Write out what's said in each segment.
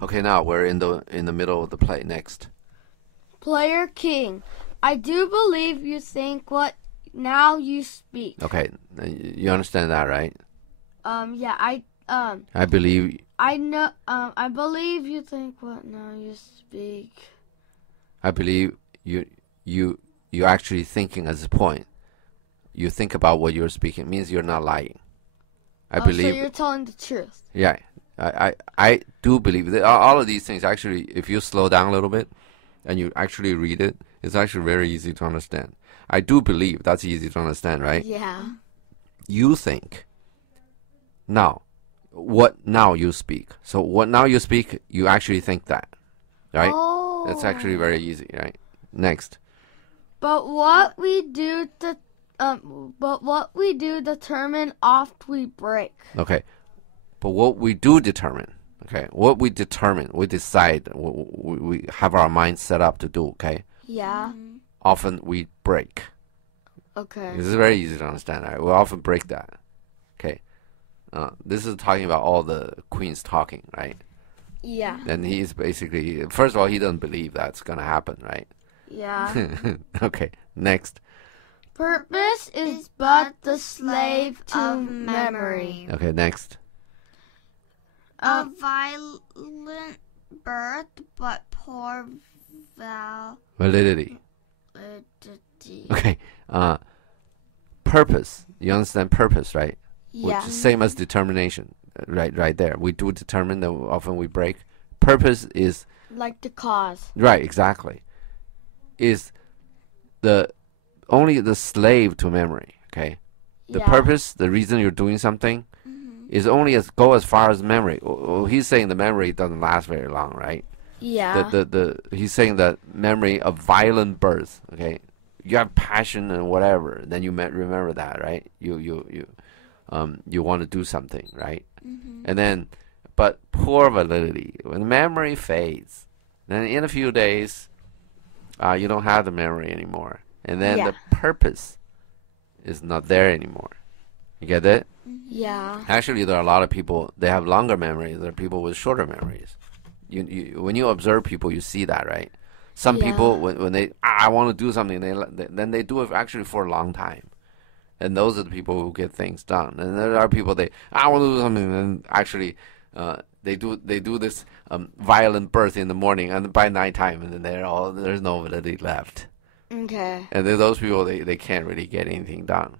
Okay, now we're in the middle of the play. Next. Player King. I do believe you think what now you speak. Okay, you understand that, right? Yeah, I believe. I know. I believe you think what now you speak. I believe you're actually thinking at this point. You think about what you're speaking. It means you're not lying. I believe. So you're telling the truth. Yeah, I do believe that all of these things. Actually, if you slow down a little bit and you actually read it, it's actually very easy to understand. I do believe that's easy to understand, right? Yeah. You think. Now, what now you speak? So what now you speak, you actually think that, right? Oh. That's actually very easy, right? Next. But what we do determine oft we break. Okay. But what we do determine, okay? What we determine, we decide, we have our mind set up to do, okay? Yeah. Often we break. Okay. This is very easy to understand, right? We often break that. Okay. This is talking about all the queens talking, right? Yeah. And he's basically, first of all, he doesn't believe that's going to happen, right? Yeah. Okay, next. Purpose is but the slave to memory. Okay, next. A violent birth, but poor Validity. validity. Okay. Purpose. You understand purpose, right? Yeah. Which is same as determination, right there. We do determine that often we break. Purpose is Like the cause. right, exactly. Is only the slave to memory. Okay. The purpose, the reason you're doing something, is only go as far as memory. He's saying the memory doesn't last very long, right? Yeah. He's saying that memory of violent birth. Okay, you have passion and whatever, then you remember that, right? You want to do something, right? And then, but poor validity. When memory fades, then in a few days, you don't have the memory anymore, and then the purpose is not there anymore. You get it? Yeah. Actually, there are a lot of people, they have longer memories. There are people with shorter memories. When you observe people, you see that, right? Some people, when they, I want to do something, then they do it actually for a long time. And those are the people who get things done. And there are people, I want to do something, and actually they do this violent birth in the morning, and by nighttime, and then there's no validity left. Okay. And then those people, they can't really get anything done.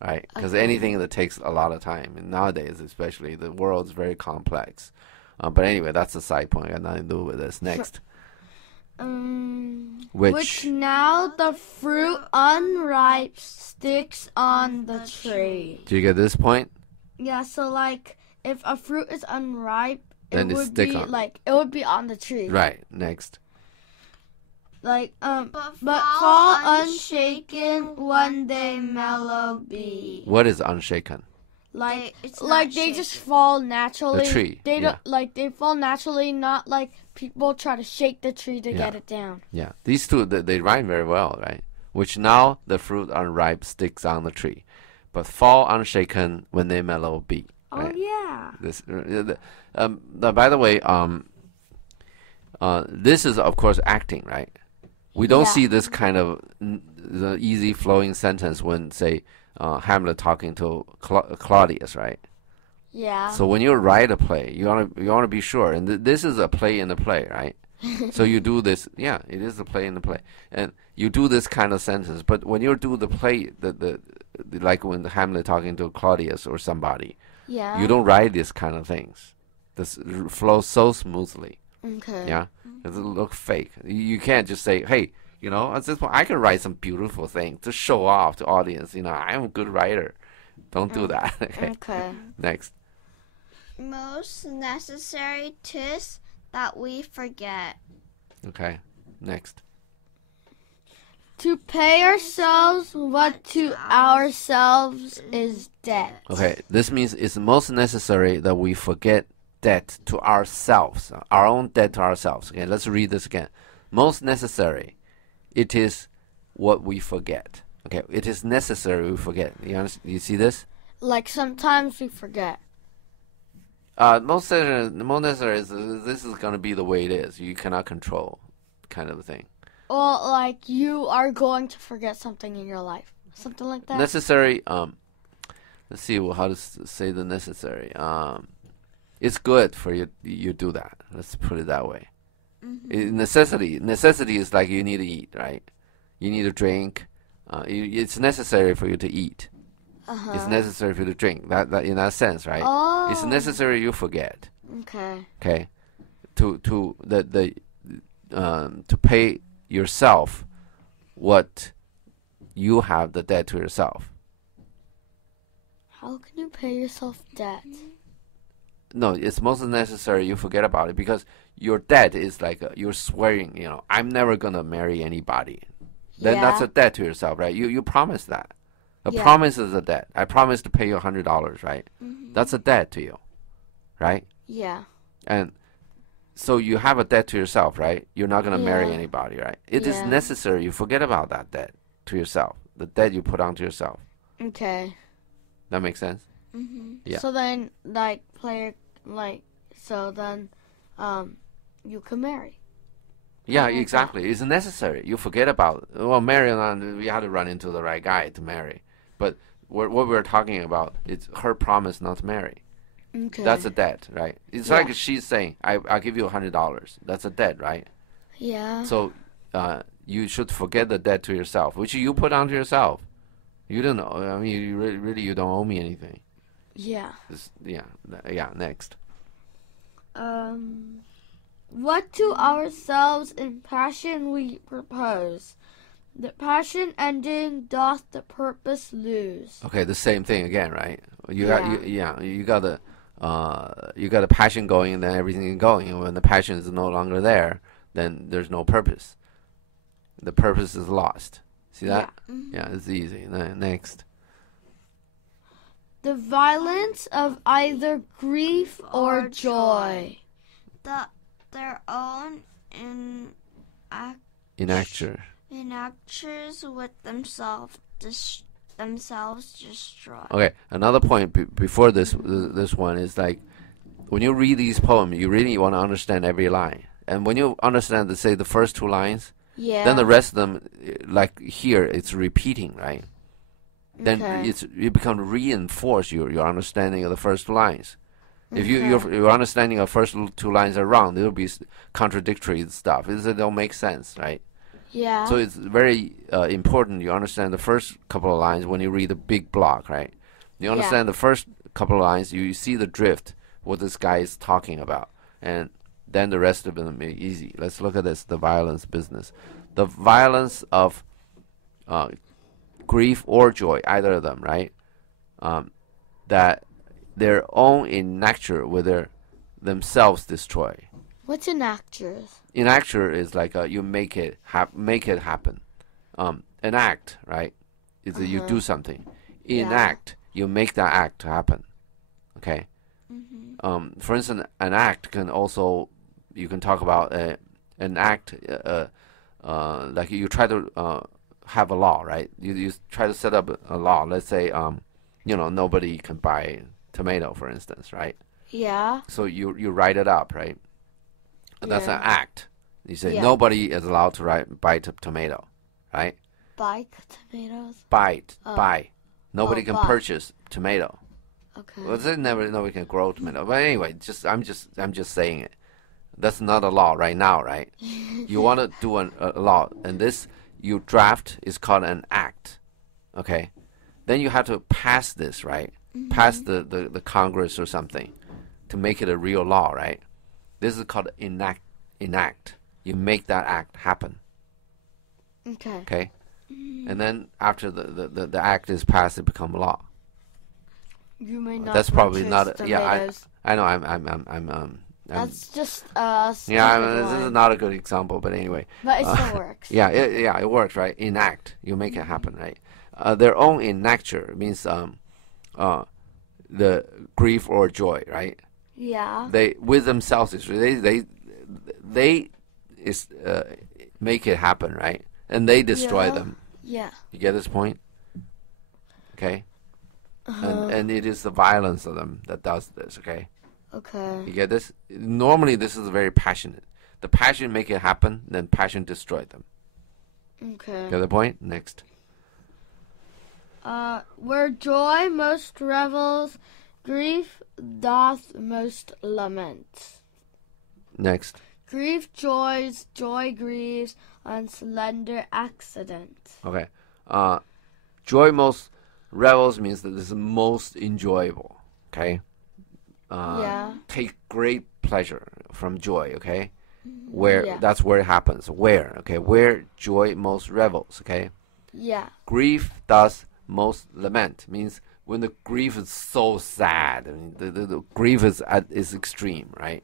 Right, because anything that takes a lot of time, and nowadays especially, the world is very complex. But anyway, that's a side point. Got nothing to do with this. Next, which now the fruit unripe sticks on the tree. Do you get this point? Yeah. So like, if a fruit is unripe, then it would be it would be on the tree. Right. Next. Like but fall unshaken one day mellow be. What is unshaken? Like they just fall naturally. The tree. They don't they fall naturally, not like people try to shake the tree to get it down. Yeah, these two they rhyme very well, right? Which now the fruit unripe sticks on the tree, but fall unshaken when they mellow be. Right? Oh yeah. This by the way, this is of course acting, right? We don't see this kind of the easy flowing sentence when, say, Hamlet talking to Claudius, right? Yeah. So when you write a play, you want to be sure, and this is a play in a play, right? So you do this, yeah, it is a play in a play, and you do this kind of sentence. But when you do the play, like when Hamlet talking to Claudius or somebody, you don't write these kind of things. This flows so smoothly. Okay. Yeah, it look fake. You can't just say, "Hey, at this point, I can write some beautiful thing to show off to audience. I'm a good writer." Don't do that. Okay. Next. Most necessary 'tis that we forget. Okay. Next. To pay ourselves what to ourselves is debt. Okay. This means it's most necessary that we forget debt to ourselves, our own debt to ourselves. Okay, let's read this again. Most necessary, it is what we forget. Okay, it is necessary we forget. You see this? Like sometimes we forget. Most necessary is this is gonna be the way it is. You cannot control, kind of a thing. Or like you are going to forget something in your life, something like that. Necessary. Let's see how to say the necessary. It's good for you. You do that. Let's put it that way. Necessity is like you need to eat, right? You need to drink. It's necessary for you to eat. It's necessary for you to drink. That in that sense, right? Oh. It's necessary you forget. Okay. Okay. To pay yourself what you have the debt to yourself. How can you pay yourself debt? No, it's most necessary you forget about it because your debt is like you're swearing, I'm never gonna marry anybody. Then that's a debt to yourself, right? You promise that. A promise is a debt. I promise to pay you $100, right? That's a debt to you, right? Yeah. And so you have a debt to yourself, right? You're not gonna marry anybody, right? It is necessary you forget about that debt to yourself, the debt you put onto yourself. Okay. That makes sense? Yeah. So then, you can marry. Yeah, exactly. It's necessary. You forget about marrying. You have to run into the right guy to marry. But what we're talking about is her promise not to marry. Okay. That's a debt, right? It's like she's saying, I'll give you $100. That's a debt, right? Yeah. So you should forget the debt to yourself, which you put onto yourself. You don't know. I mean, you really you don't owe me anything. Yeah. Next. What to ourselves in passion we propose. The passion ending doth the purpose lose. Okay, the same thing again, right? You got the passion going, and then everything is going. And when the passion is no longer there, then there's no purpose. The purpose is lost. See that? Yeah, it's easy. Next. The violence of either grief or joy. Their own inactures with themselves destroy. Okay, another point before this one is like when you read these poems, you really want to understand every line, and when you understand, say the first two lines, then the rest of them, like here, it's repeating, right? Then you become reinforce your understanding of the first two lines. If your understanding of first two lines are wrong, there will be contradictory stuff. It don't make sense, right? Yeah. So it's very important you understand the first couple of lines when you read the big block, right? You understand the first couple of lines, you see the drift, what this guy is talking about, and then the rest of them is easy. Let's look at this, the violence business. The violence of grief or joy, either of them, right? That their own inacture with themselves destroy. What's inactures? Inacture is like you make it happen. An act, right? Is that you do something. Enact, you make that act happen. Okay. For instance, an act can also, you can talk about an act like you try to have a law, right? You try to set up a law. Let's say nobody can buy tomato, for instance, right? Yeah. So you write it up, right? And that's an act. You say nobody is allowed to buy tomato, right? Buy tomatoes. Buy. Nobody can purchase tomato. Okay. Well, nobody can grow tomato. But anyway, I'm just saying it. That's not a law right now, right? You want to do a law, and this you draft is called an act. Okay. Then you have to pass this, right? Pass the Congress or something to make it a real law, right? This is called enact. You make that act happen. Okay. Okay. And then after the act is passed, it becomes law. You may not. That's probably not. Tomatoes. I know. I'm. That's just this is not a good example, but anyway. But it still works. Yeah, it works, right? Enact. You make it happen, right? Their own inacture means the grief or joy, right? Yeah. They with themselves they make it happen, right? And they destroy them. Yeah. You get this point? Okay. And it is the violence of them that does this. Okay. Okay. You get this? Normally, this is very passionate. The passion make it happen, then passion destroy them. Okay. Get the point? Next. Where joy most revels, grief doth most lament. Next. Grief joys, joy grieves, on slender accident. Okay. Joy most revels means that this is most enjoyable. Okay. Yeah. Take great pleasure from joy. Okay. Where Yeah. that's where it happens. Where? Okay. Where joy most revels. Okay. Yeah. Grief does most lament means when the grief is so sad. I mean, the grief is extreme, right?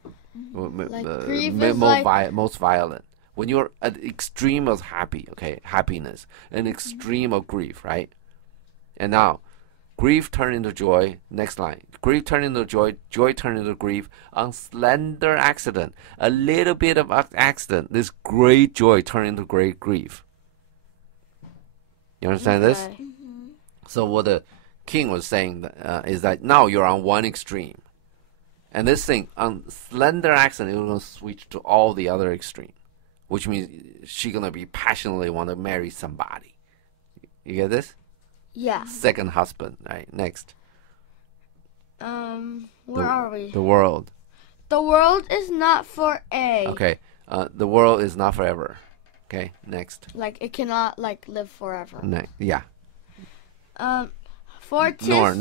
Like grief is like most violent. When you're at the extreme of happiness, and extreme of grief, right? And now, grief turn into joy. Next line. Grief turn into joy. Joy turn into grief. On slender accident. A little bit of accident. This great joy turn into great grief. You understand this? Okay. So what the king was saying is that now you're on one extreme. And this thing, on slender accident, you're going to switch to all the other extreme. Which means she's going to be passionately want to marry somebody. You get this? Yeah. Second husband, right? Next. Where are we? The world. The world is not for A. Okay. The world is not forever. Okay. Next. Like it cannot live forever. Yeah. For tis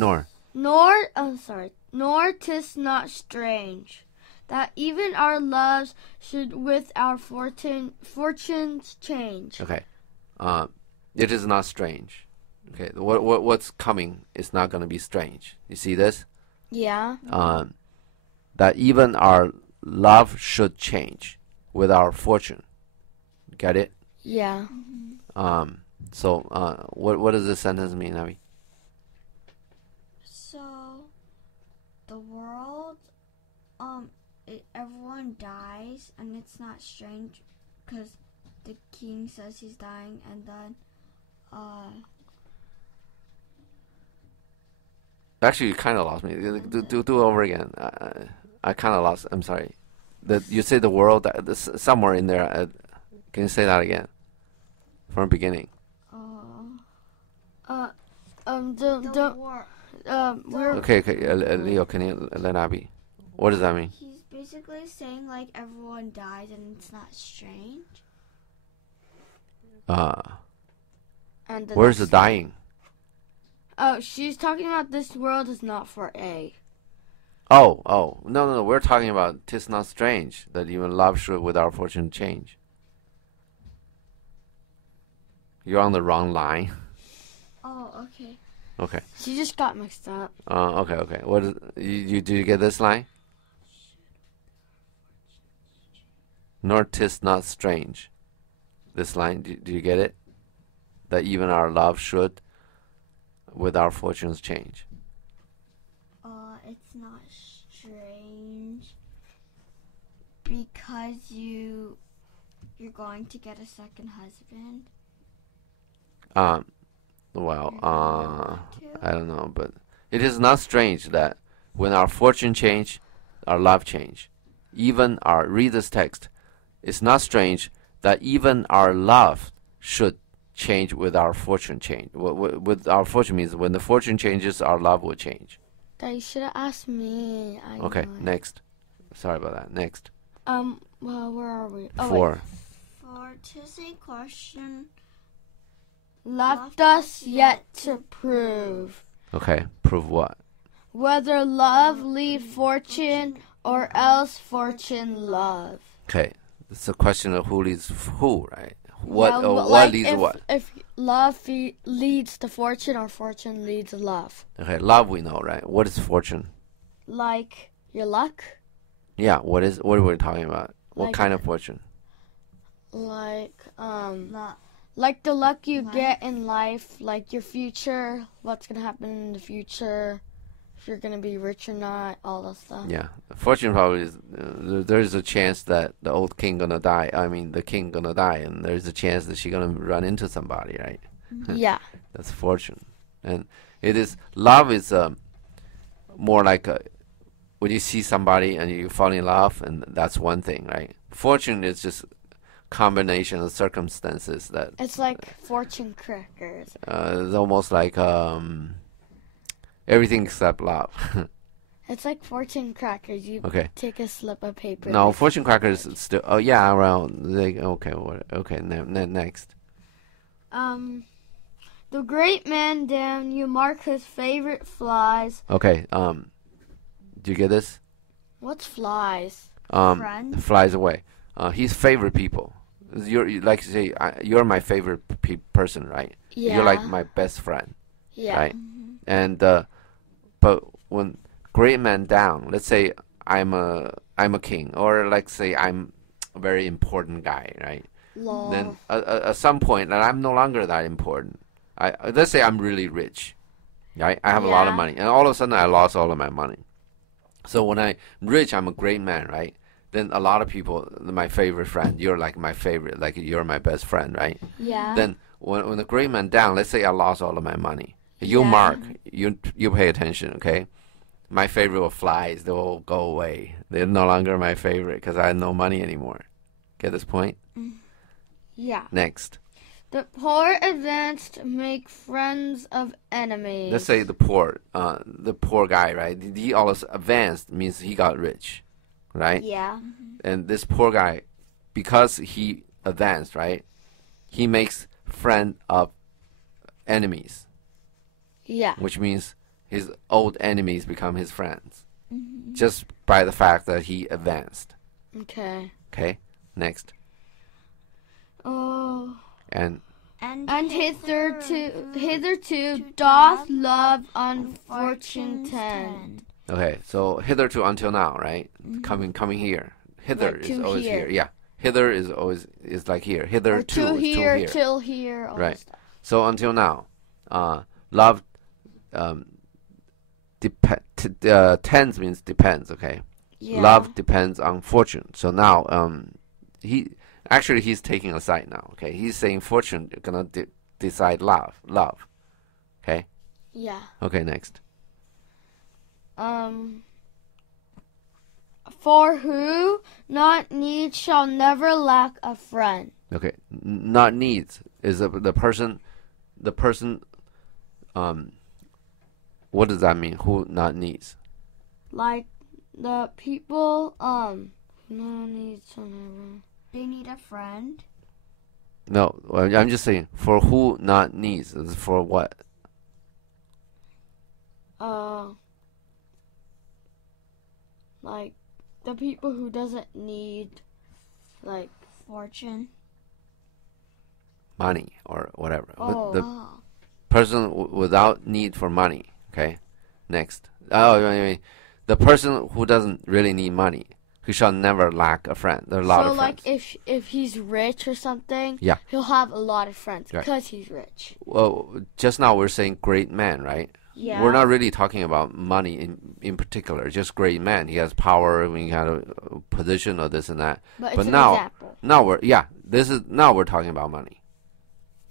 nor 'tis not strange that even our loves should with our fortunes change. Okay. It is not strange. Okay. What's coming is not going to be strange. You see this? Yeah. That even our love should change with our fortune. Get it? Yeah. So what does this sentence mean, Abby? So, the world, everyone dies, and it's not strange because the king says he's dying, and then, Actually, you kind of lost me. Do it over again. I kind of lost. I'm sorry. You say the world somewhere in there. Can you say that again from the beginning? Okay. Leo, can you let Abby? What does that mean? he's basically saying, like, everyone dies, and it's not strange. And Where's the dying? Oh, she's talking about this world is not for A. Oh, no. We're talking about 'tis not strange that even love should with our fortune change. You're on the wrong line. Oh, okay. Okay. She just got mixed up. Okay. What is do you get this line? Nor 'tis not strange. This line, do you get it? That even our love should with our fortunes change. It's not strange because you're going to get a second husband. Well, to? I don't know, but it is not strange that when our fortune change, our love change. Even read this text. It's not strange that even our love should change with our fortune change. With our fortune means when the fortune changes, our love will change. You should have asked me. Okay, next. Sorry about that. Next. Well, where are we? Oh, 4. wait. For 'tis a question Left us yet to prove Okay, prove what? whether love lead fortune or else fortune love. Okay, it's a question of who leads who, right? Yeah, What leads what? If love leads to fortune or fortune leads to love. Okay, love we know, right? What is fortune? Like your luck. Yeah, what are we talking about? What Like- kind of fortune? Like love. like the luck you Life. get in life, like your future, what's gonna happen in the future, if you're gonna be rich or not, all that stuff. Yeah, fortune probably is. There's a chance that the old king gonna die. I mean, the king gonna die, and there's a chance that she gonna run into somebody, right? Yeah. That's fortune, and it is love is more like when you see somebody and you fall in love, and that's one thing, right? Fortune is just combination of circumstances that It's like fortune crackers. it's almost like everything except love. It's like fortune crackers. You Okay. take a slip of paper. No, fortune crackers still. Oh yeah, around. Okay. Next. The great man down, you mark his favorite flies. Okay. Do you get this? What's flies? Friend. Flies away. His favorite people. Like you say, you're my favorite person, right? Yeah. You're like my best friend, Yeah. right? And but when great man down, let's say I'm a king, or let's say I'm a very important guy, right? Lol. Then at some point, and I'm no longer that important. Let's say I'm really rich, right? I have a lot of Yeah. money, and all of a sudden I lost all of my money. So when I'm rich, I'm a great man, right? Then a lot of people, my favorite friend, you're like my favorite, like you're my best friend, right? Yeah. Then when the great man down, let's say I lost all of my money. You Yeah. mark, you pay attention, okay? My favorite will flies, they will go away. They're no longer my favorite because I have no money anymore. Get this point? Yeah. Next. The poor advanced make friends of enemies. Let's say the poor guy, right? He always advanced means he got rich, right? Yeah. And this poor guy, because he advanced, right? He makes friend of enemies, Yeah. which means his old enemies become his friends, just by the fact that he advanced. Okay. Okay, next. Oh. And And hitherto doth love unfortune tend. okay, so hitherto until now, right? Coming here. Hither Like is to always here. here. Yeah, hither is always is like here. Hither Or to to is here, to here. till here. All Right. that stuff. So until now, love tends means depends. Okay, Yeah. love depends on fortune. So now he's taking a side now. Okay, he's saying fortune gonna decide love. Okay. Yeah. Okay, next. For who not needs shall never lack a friend. Okay, not needs is the person. What does that mean? Who not needs? Like the people no needs shall never. They need a friend. No, I'm just saying for who not needs is for what? Like the people who doesn't need like Fortune. Money or whatever. Oh. The person without need for money. Okay, next. Oh, I mean, the person who doesn't really need money, who shall never lack a friend. There are a lot of friends. So like if he's rich or something, Yeah. he'll have a lot of friends Right. because he's rich. Well, just now we're saying great man, right? Yeah. We're not really talking about money in particular. Just great man. He has power. He had a position or this and that. But it's But an now, example. now we're talking about money.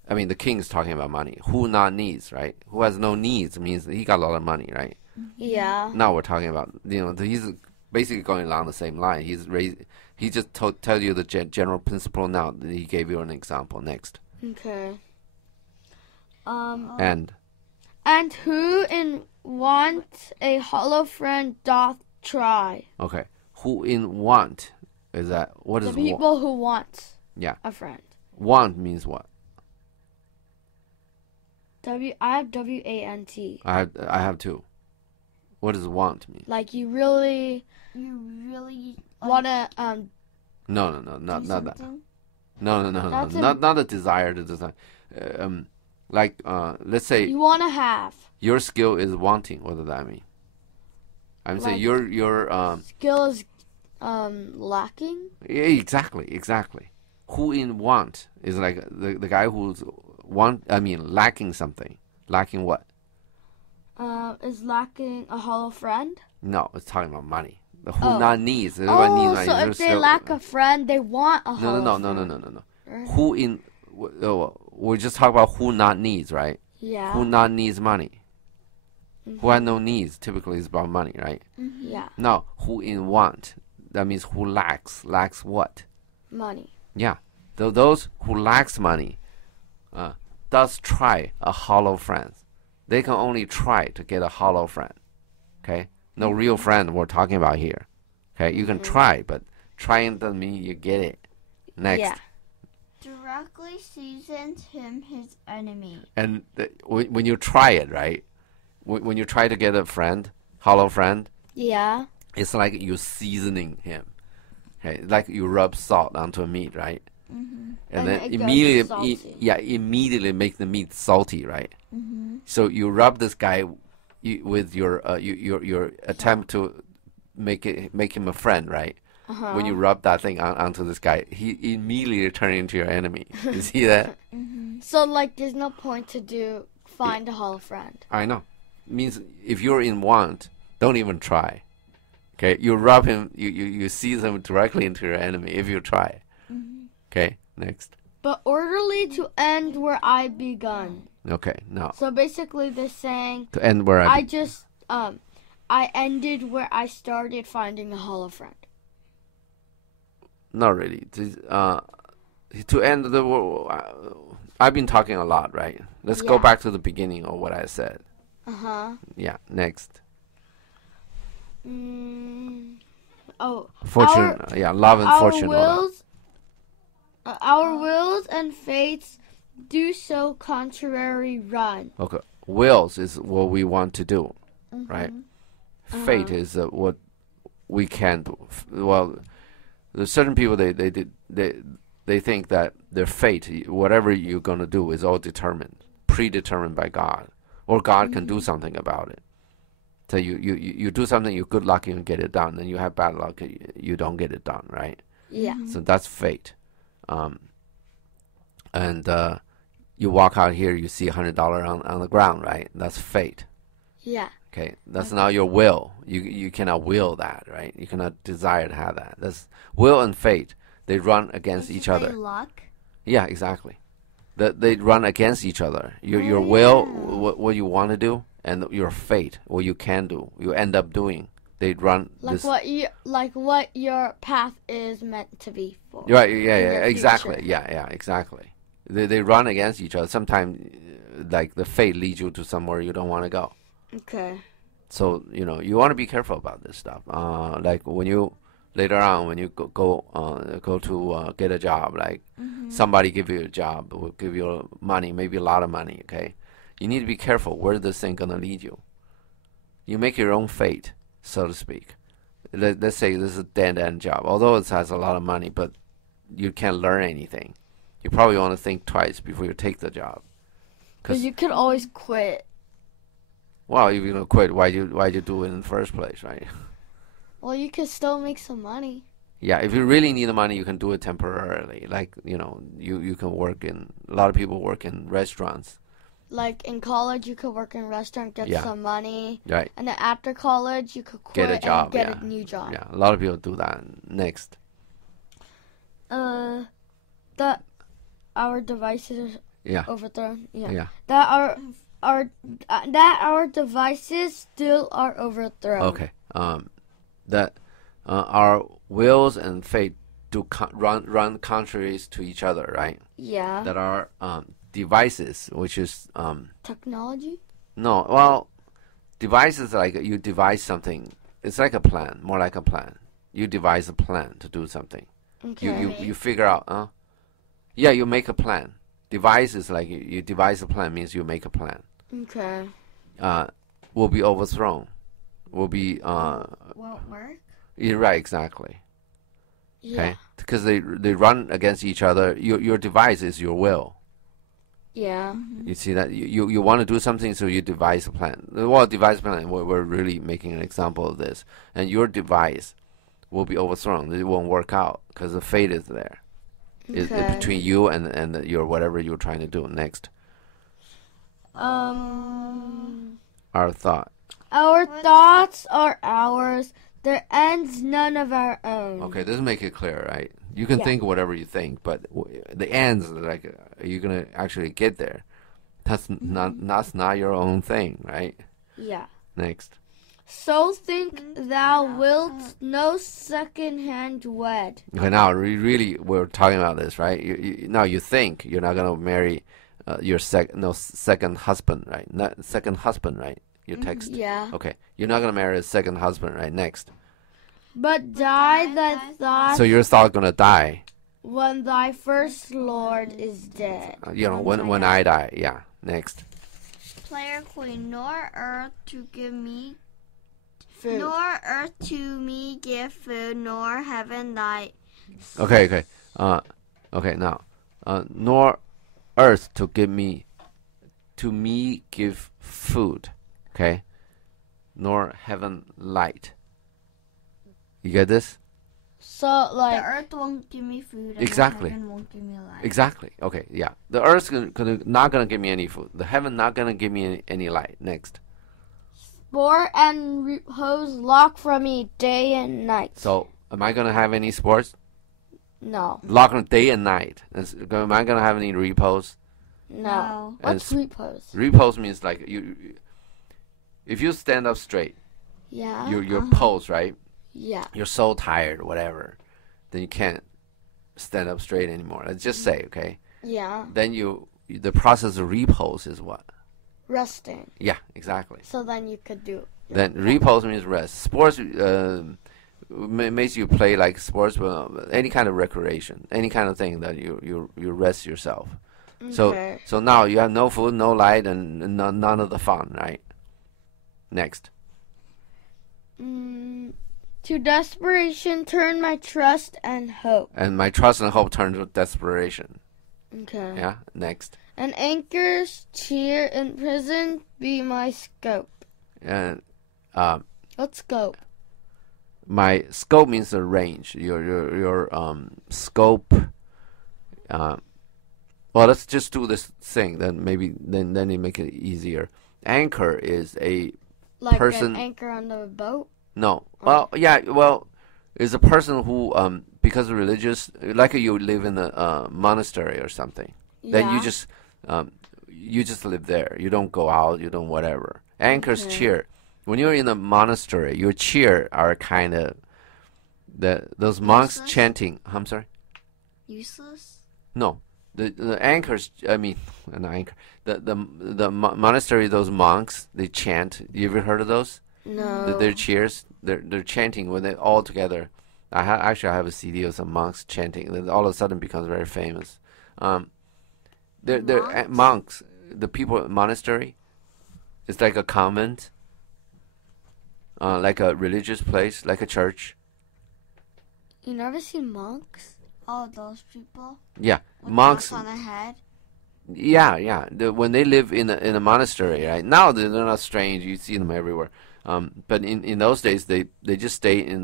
I mean, the king's talking about money. Who not needs, right? Who has no needs means he got a lot of money, right? Yeah. Now we're talking about, he's basically going along the same line. He just tell you the general principle now. That he gave you an example. Next. Okay. And who in want a hollow friend doth try. okay, who in want is that? What The is people who want Yeah. a friend. Want means what? I have WANT. I have two. What does want mean? Like you really You really wanna No, do not that. something? No, That's not a desire to design. Let's say you wanna have. your skill is wanting. What does that mean? I'm saying Like- your Skill is lacking. yeah, exactly. Who in want is like the guy who's lacking something. Lacking what? Is lacking a hollow friend. No, it's talking about money. The who Oh. not needs. Everyone needs money. So You're if they still- lack a friend, they want a hollow no. friend. Right. Who in? We're just talking about who not needs, right? Yeah. Who not needs money? Who has no needs typically is about money, right? Yeah. Now, who in want, that means who lacks. Lacks what? Money. Yeah. Those who lacks money does try a hollow friend. They can only try to get a hollow friend. Okay? No real friend we're talking about here. Okay? You can try, but trying doesn't mean you get it. Next. Yeah. Directly seasons him his enemy. And when you try it, right? When you try to get a friend, hollow friend, Yeah. it's like you're seasoning him. Okay? Like you rub salt onto a meat, right? Mm-hmm. And And then it goes immediately, salty. immediately make the meat salty, right? Mm-hmm. So you rub this guy with your attempt to make him a friend, right? Uh-huh. When you rub that thing onto this guy, he immediately turns into your enemy. You see that? Mm-hmm. So, like, there's no point to find a hollow friend. I know. Means if you're in want, don't even try. Okay, you rub him, you season him directly into your enemy if you try. Mm-hmm. Okay, next. But orderly to end where I begun. Okay, now So basically, they're saying to end where I just I ended where I started finding a hollow friend. not really. To end the I've been talking a lot, right? Let's go Yeah. back to the beginning of what I said. Uh-huh. Yeah, next. Oh, Fortune, love and fortune. all that. Our wills and fates do so contrary run. Okay, wills is what we want to do, right? Uh-huh. Fate is what we can do. Well, there's certain people they think that their fate, whatever you're gonna do, is all predetermined by God, or God can do something about it. So you do something, you're good luck, you can get it done, and you have bad luck, you don't get it done, right? Yeah. So that's fate. And you walk out here, you see $100 on the ground, right? That's fate. Yeah. Okay, that's not your will. You cannot will that, right? You cannot desire to have that. That's will and fate. They run against each other. Luck. Yeah, exactly. They run against each other. Your will, what you want to do, and your fate, what you can do, you end up doing. They run Like this. what your path is meant to be for. Right? Yeah, in yeah, the exactly. future. Yeah, exactly. They run against each other. Sometimes, like the fate leads you to somewhere you don't want to go. Okay. So you want to be careful about this stuff. Like when you later on when you go to get a job, like somebody give you a job, will give you money, maybe a lot of money. Okay, you need to be careful where this thing gonna lead you. You make your own fate, so to speak. Let's say this is a dead end job, although it has a lot of money, but you can't learn anything. You probably want to think twice before you take the job. Because you could always quit. Well, if you're gonna quit, why'd you do it in the first place, right? Well, you could still make some money. Yeah, if you really need the money, you can do it temporarily. Like you can work in. A lot of people work in restaurants. Like in college, you could work in a restaurant, get Yeah. some money, Right. and then after college, you could quit Get a job. and get Yeah. a new job. Yeah, a lot of people do that. Next. That our devices Yeah. are overthrown. Yeah. Yeah. That our devices still are overthrown. Okay. That our wills and fate do run contraries to each other, right? Yeah. That our devices, which is Technology. no, well, devices like you devise something. It's like a plan, more like a plan. You devise a plan to do something. Okay. You figure out. Yeah, you make a plan. Devise is like you devise a plan means you make a plan. Okay. Will be overthrown. Will be Won't work. you're right, exactly. Yeah. Okay, because they run against each other. Your device is your will. Yeah. You see that you want to do something, so you devise a plan. Well, devise a plan. We're really making an example of this, and your device will be overthrown. It won't work out because the fate is there. It's Okay. between you and your whatever you're trying to do. Next, our thought. Our thoughts are ours. Their ends none of our own. Okay, this make it clear, right? You can Yeah. think whatever you think, but the ends, like, are you gonna actually get there? That's not your own thing, right? Yeah. Next. So think thou wilt no second-hand wed. Okay, now we're talking about this, right? Now you think you're not gonna marry your second husband, right? Not second husband, right? Your text. Yeah. Okay, you're not gonna marry a second husband, right? Next. But die thy thoughts So your thought gonna die. when thy first lord is dead. When I die. Yeah. Next. Player queen, nor earth to give me, Food. nor earth to me give food, nor heaven thy. Okay. Okay. Now, nor earth to me give food. Okay. Nor heaven light. You get this? So The like earth won't give me food. And Exactly. The heaven won't give me light. Exactly. Okay. Yeah. The earth's not gonna give me any food. The heaven not gonna give me any light. Next. sport and repose lock from me day and night. So, am I gonna have any sports? No. Lock on day and night. Am I gonna have any repose? No. And What's repose? Repose means like if you stand up straight, Yeah. your pose, right? Yeah. You're so tired, whatever, then you can't stand up straight anymore. Let's just say, okay? Yeah. Then the process of repose is what? Resting. Yeah, exactly. So then you could do. Then repose means rest. Sports makes you play like sports, any kind of recreation, any kind of thing that you rest yourself. Okay. So now you have no food, no light, and none of the fun, right? Next. To desperation turn my trust and hope. And my trust and hope turn to desperation. Okay. Yeah. Next. An anchor's cheer in prison be my scope. And What's scope? my scope means the range. Your scope. Well, let's just do this thing. Then maybe then it make it easier. Anchor is a Like person. an anchor on the boat? No. Well, yeah. Well, is a person who because religious, like you live in a monastery or something. Then Yeah. you just live there. You don't go out. You don't whatever. Anchor's cheer. When you're in a monastery, your cheer are kind of those monks Useless? chanting. I'm sorry. Useless? No, the anchors. I mean, an anchor. The monastery. Those monks they chant. You ever heard of those? No. Their cheers. They're chanting when they all together. I have a CD of some monks chanting. Then all of a sudden becomes very famous. They're monks. The people at monastery. It's like a convent. Like a religious place, like a church. You never seen monks? Oh, those people? Yeah, With monks. bells on their head? Yeah. When they live in a monastery, right? Now they're not strange. You see them everywhere. But in those days, they just stay in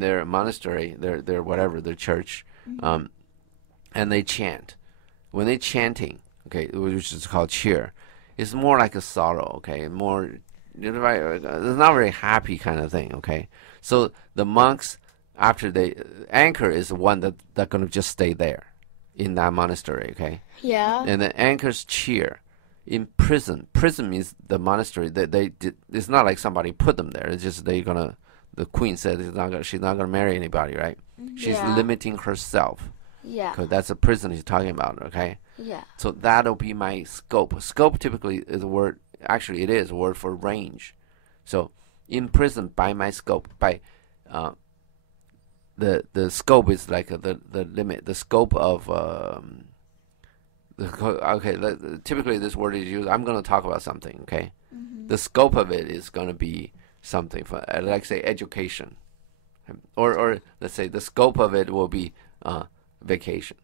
their monastery, their whatever, their church, and they chant. When they chanting, okay, which is called cheer, it's more like a sorrow, okay, more. It's not very happy kind of thing, okay. So the monks, after they anchor, is the one that gonna just stay there, in that monastery, okay. Yeah. And the anchors cheer. In prison means the monastery. It's not like somebody put them there. It's just the queen said she's not gonna marry anybody, right? She's Yeah. limiting herself. Yeah. Cause that's a prison he's talking about, okay? Yeah. So that'll be my scope. Scope typically is a word. Actually, it is a word for range. So in prison by my scope, by the scope is like the limit. The scope of typically this word is used. I'm going to talk about something. Okay, the scope of it is going to be something for like say education, or let's say the scope of it will be vacation.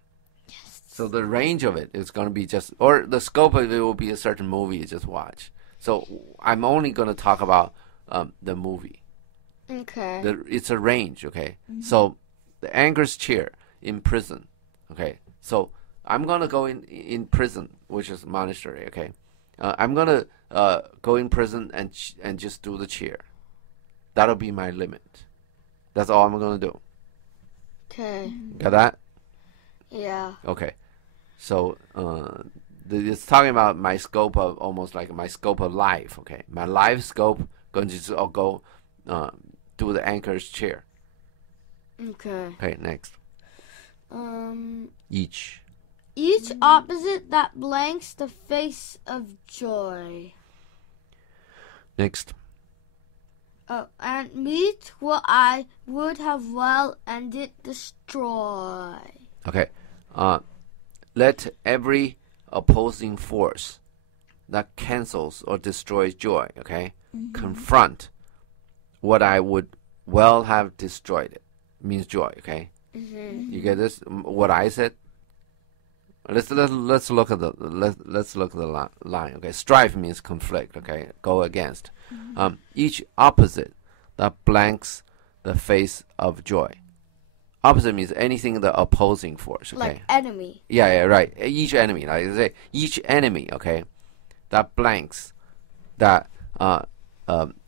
So the range of it is going to be just, or the scope of it will be a certain movie you just watch. So I'm only going to talk about the movie. Okay. It's a range, okay? So the anchor's cheer in prison, okay? So I'm going to go in prison, which is monastery, okay? I'm going to go in prison and just do the cheer. That'll be my limit. That's all I'm going to do. Okay. Got that? Yeah. Okay. So it's talking about my scope of almost like my scope of life. Okay, my life scope going to go do the anchor's chair. Okay. Okay, next. Each. Each opposite that blanks the face of joy. Next. Oh, and meet what I would have well and it destroy. Okay. Let every opposing force that cancels or destroys joy, okay, confront what I would well have destroyed it. Means joy, okay? You get this? What I said? Let's look at the line. Okay, strife means conflict. Okay, go against. Each opposite that blanks the face of joy. Opposite means anything the opposing force. Okay, Like enemy. yeah, right. Each enemy, like I say, each enemy. Okay, that blanks, that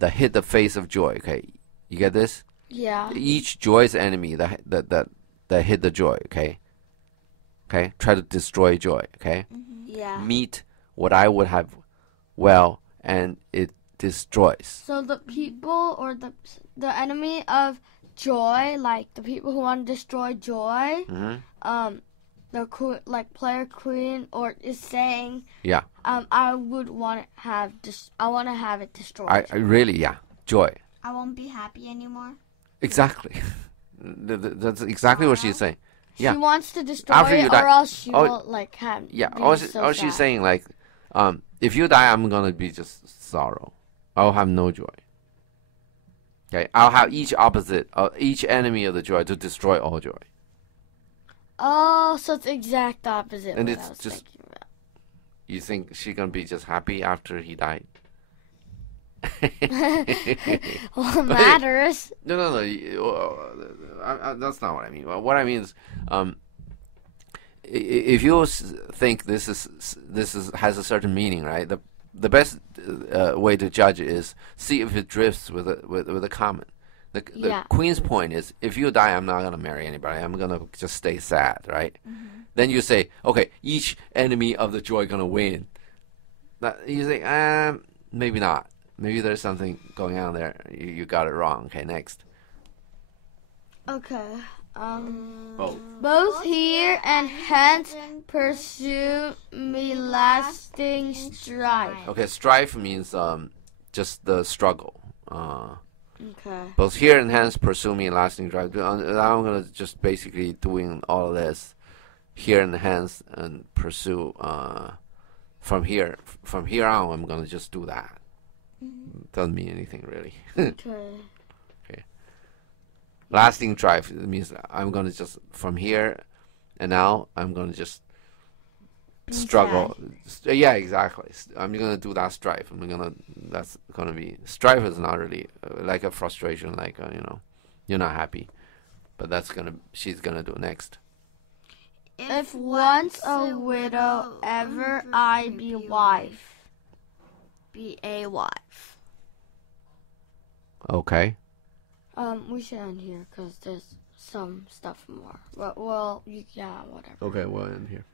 hit the face of joy. Okay, you get this? Yeah. Each joy's enemy that hit the joy. Okay, try to destroy joy. Okay, Yeah. meet what I would have well, and it destroys. So the people or the enemy of joy, like the people who want to destroy joy, the player queen or is saying, Yeah. I would want to have I want to have it destroyed. I really, yeah, joy. I won't be happy anymore. Exactly. That's exactly what she's saying. Yeah. She wants to destroy After you it, die- or else she oh, will like have. Yeah. be Or so she's sad. saying like, if you die, I'm gonna be just sorrow. I'll have no joy. Okay. I'll have each enemy of the joy to destroy all joy. Oh, so it's exact opposite. And what it's I was just- thinking about. You think she's gonna be just happy after he died? What matters? No. That's not what I mean. What I mean is, if you think this has a certain meaning, right? The best way to judge it is see if it drifts with a comment. The Yeah. Queen's point is, if you die, I'm not gonna marry anybody. I'm gonna just stay sad, right? Then you say, okay, each enemy of the joy gonna win. You say, maybe not. Maybe there's something going on there. You got it wrong. Okay, next. Okay. Both. Here and hence pursue me lasting strife. Okay, strife means just the struggle. Okay. Both here and hence pursue me lasting strife. I'm gonna just basically doing all of this here and hence and pursue from here on. I'm gonna just do that. Doesn't mean anything really. Okay. Lasting strife means I'm gonna just from here and now I'm gonna just struggle. Yeah, exactly. I'm gonna do that strife. That's gonna be strife is not really like a frustration, like you're not happy, but she's gonna do next. If once a widow, ever I be wife. Be a wife. Okay. We should end here because there's some stuff more. But, well, yeah, whatever. Okay, we'll end here.